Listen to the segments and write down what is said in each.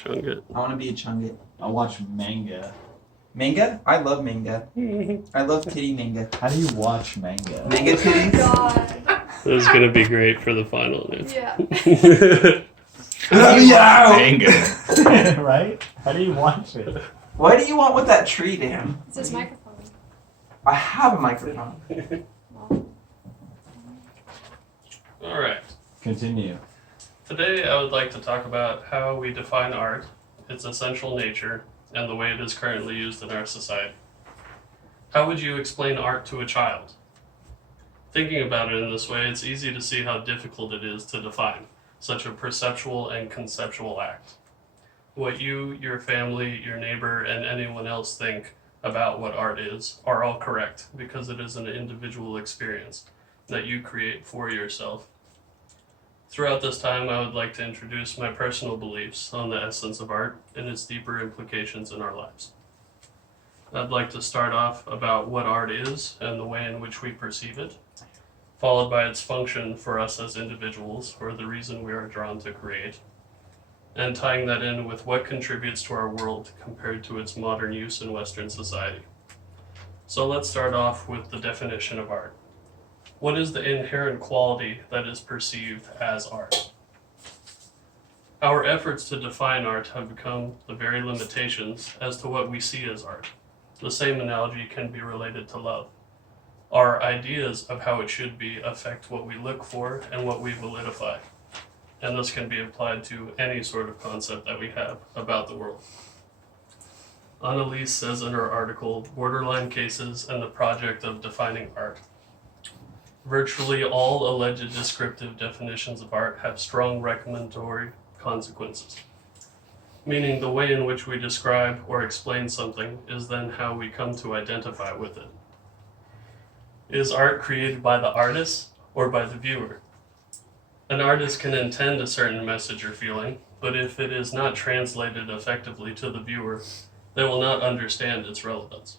Chungut. I want to be a chungut. I watch manga. Manga? I love manga. I love kitty manga. How do you watch manga? Manga titties? God. This is gonna be great for the final. Yeah. Manga. Right? How do you watch it? What do you want with that tree, Dan? It's his microphone. I have a microphone. All right. Continue. Today, I would like to talk about how we define art, its essential nature, and the way it is currently used in our society. How would you explain art to a child? Thinking about it in this way, it's easy to see how difficult it is to define such a perceptual and conceptual act. What you, your family, your neighbor, and anyone else think about what art is are all correct because it is an individual experience that you create for yourself. Throughout this time, I would like to introduce my personal beliefs on the essence of art and its deeper implications in our lives. I'd like to start off about what art is and the way in which we perceive it, followed by its function for us as individuals, or the reason we are drawn to create, and tying that in with what contributes to our world compared to its modern use in Western society. So let's start off with the definition of art. What is the inherent quality that is perceived as art? Our efforts to define art have become the very limitations as to what we see as art. The same analogy can be related to love. Our ideas of how it should be affect what we look for and what we validify. And this can be applied to any sort of concept that we have about the world. Annalise says in her article, Borderline Cases and the Project of Defining Art. Virtually all alleged descriptive definitions of art have strong recommendatory consequences, meaning the way in which we describe or explain something is then how we come to identify with it. Is art created by the artist or by the viewer? An artist can intend a certain message or feeling, but if it is not translated effectively to the viewer, they will not understand its relevance.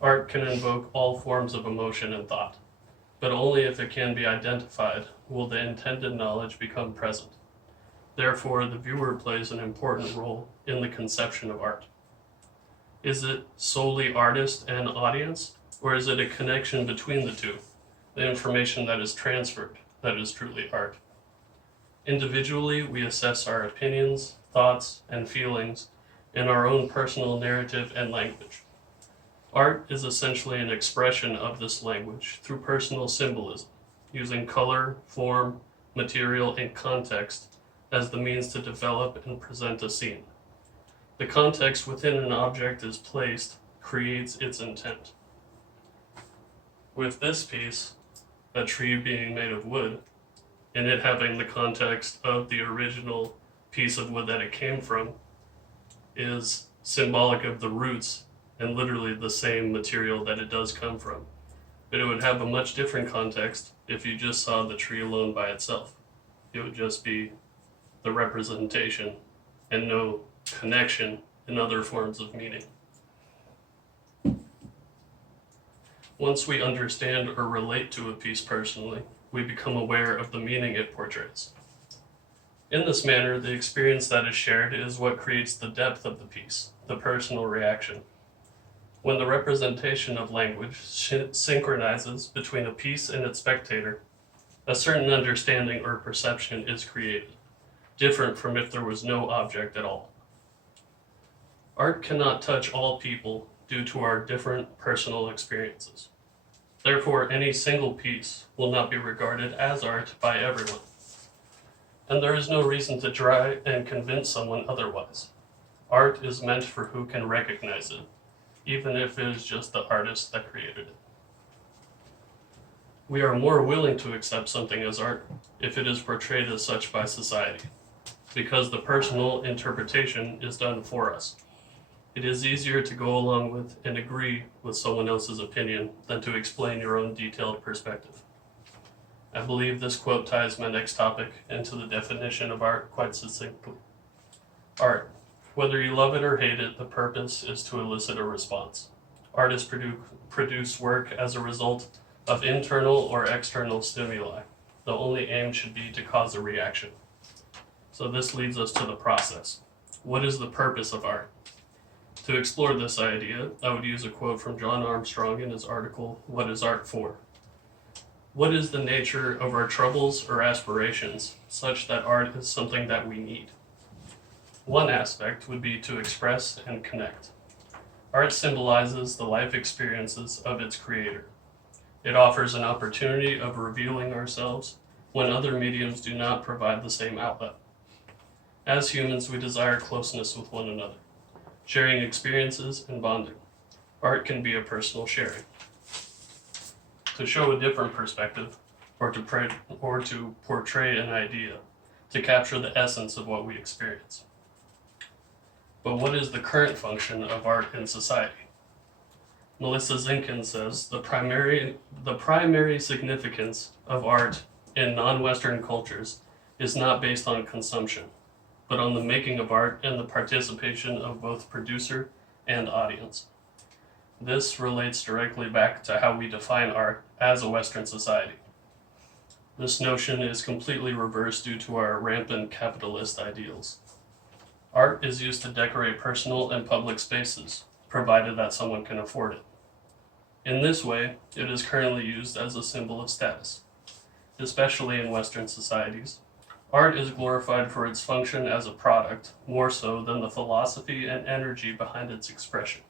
Art can invoke all forms of emotion and thought, but only if it can be identified will the intended knowledge become present. Therefore, the viewer plays an important role in the conception of art. Is it solely artist and audience, or is it a connection between the two, the information that is transferred, that is truly art? Individually, we assess our opinions, thoughts, and feelings in our own personal narrative and language. Art is essentially an expression of this language through personal symbolism, using color, form, material, and context as the means to develop and present a scene. The context within an object is placed creates its intent. With this piece, a tree being made of wood, and it having the context of the original piece of wood that it came from, is symbolic of the roots and literally the same material that it does come from. But it would have a much different context if you just saw the tree alone by itself. It would just be the representation and no connection in other forms of meaning. Once we understand or relate to a piece personally, we become aware of the meaning it portrays. In this manner, the experience that is shared is what creates the depth of the piece, the personal reaction. When the representation of language synchronizes between a piece and its spectator, a certain understanding or perception is created, different from if there was no object at all. Art cannot touch all people due to our different personal experiences. Therefore, any single piece will not be regarded as art by everyone. And there is no reason to try and convince someone otherwise. Art is meant for who can recognize it, even if it is just the artist that created it. We are more willing to accept something as art if it is portrayed as such by society, because the personal interpretation is done for us. It is easier to go along with and agree with someone else's opinion than to explain your own detailed perspective. I believe this quote ties my next topic into the definition of art quite succinctly. Art. Whether you love it or hate it, the purpose is to elicit a response. Artists produce work as a result of internal or external stimuli. The only aim should be to cause a reaction. So this leads us to the process. What is the purpose of art? To explore this idea, I would use a quote from John Armstrong in his article, What is Art For? What is the nature of our troubles or aspirations, such that art is something that we need? One aspect would be to express and connect. Art symbolizes the life experiences of its creator. It offers an opportunity of revealing ourselves when other mediums do not provide the same outlet. As humans, we desire closeness with one another, sharing experiences and bonding. Art can be a personal sharing. To show a different perspective, or to portray an idea, to capture the essence of what we experience. But what is the current function of art in society? Melissa Zinkin says the primary significance of art in non-Western cultures is not based on consumption, but on the making of art and the participation of both producer and audience. This relates directly back to how we define art as a Western society. This notion is completely reversed due to our rampant capitalist ideals. Art is used to decorate personal and public spaces, provided that someone can afford it. In this way, it is currently used as a symbol of status. Especially in Western societies, art is glorified for its function as a product more so than the philosophy and energy behind its expression.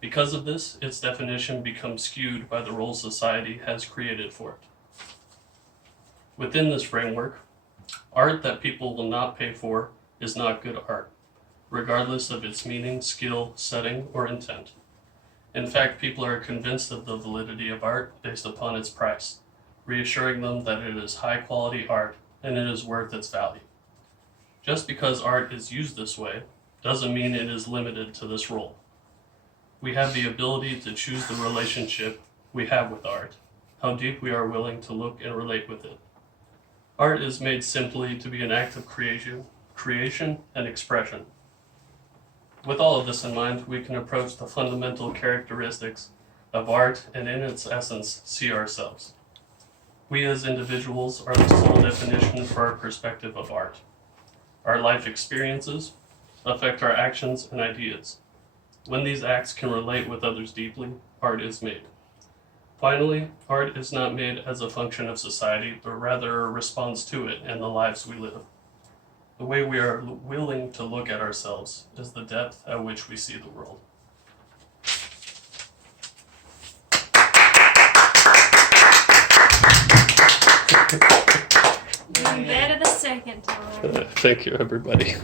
Because of this, its definition becomes skewed by the role society has created for it. Within this framework, art that people will not pay for is not good art, regardless of its meaning, skill, setting, or intent. In fact, people are convinced of the validity of art based upon its price, reassuring them that it is high-quality art and it is worth its value. Just because art is used this way doesn't mean it is limited to this role. We have the ability to choose the relationship we have with art, how deep we are willing to look and relate with it. Art is made simply to be an act of creation and expression. With all of this in mind, we can approach the fundamental characteristics of art and in its essence, see ourselves. We as individuals are the sole definition for our perspective of art. Our life experiences affect our actions and ideas. When these acts can relate with others deeply, art is made. Finally, art is not made as a function of society, but rather a response to it and the lives we live. The way we are willing to look at ourselves is the depth at which we see the world. Doing better the second time. Thank you, everybody.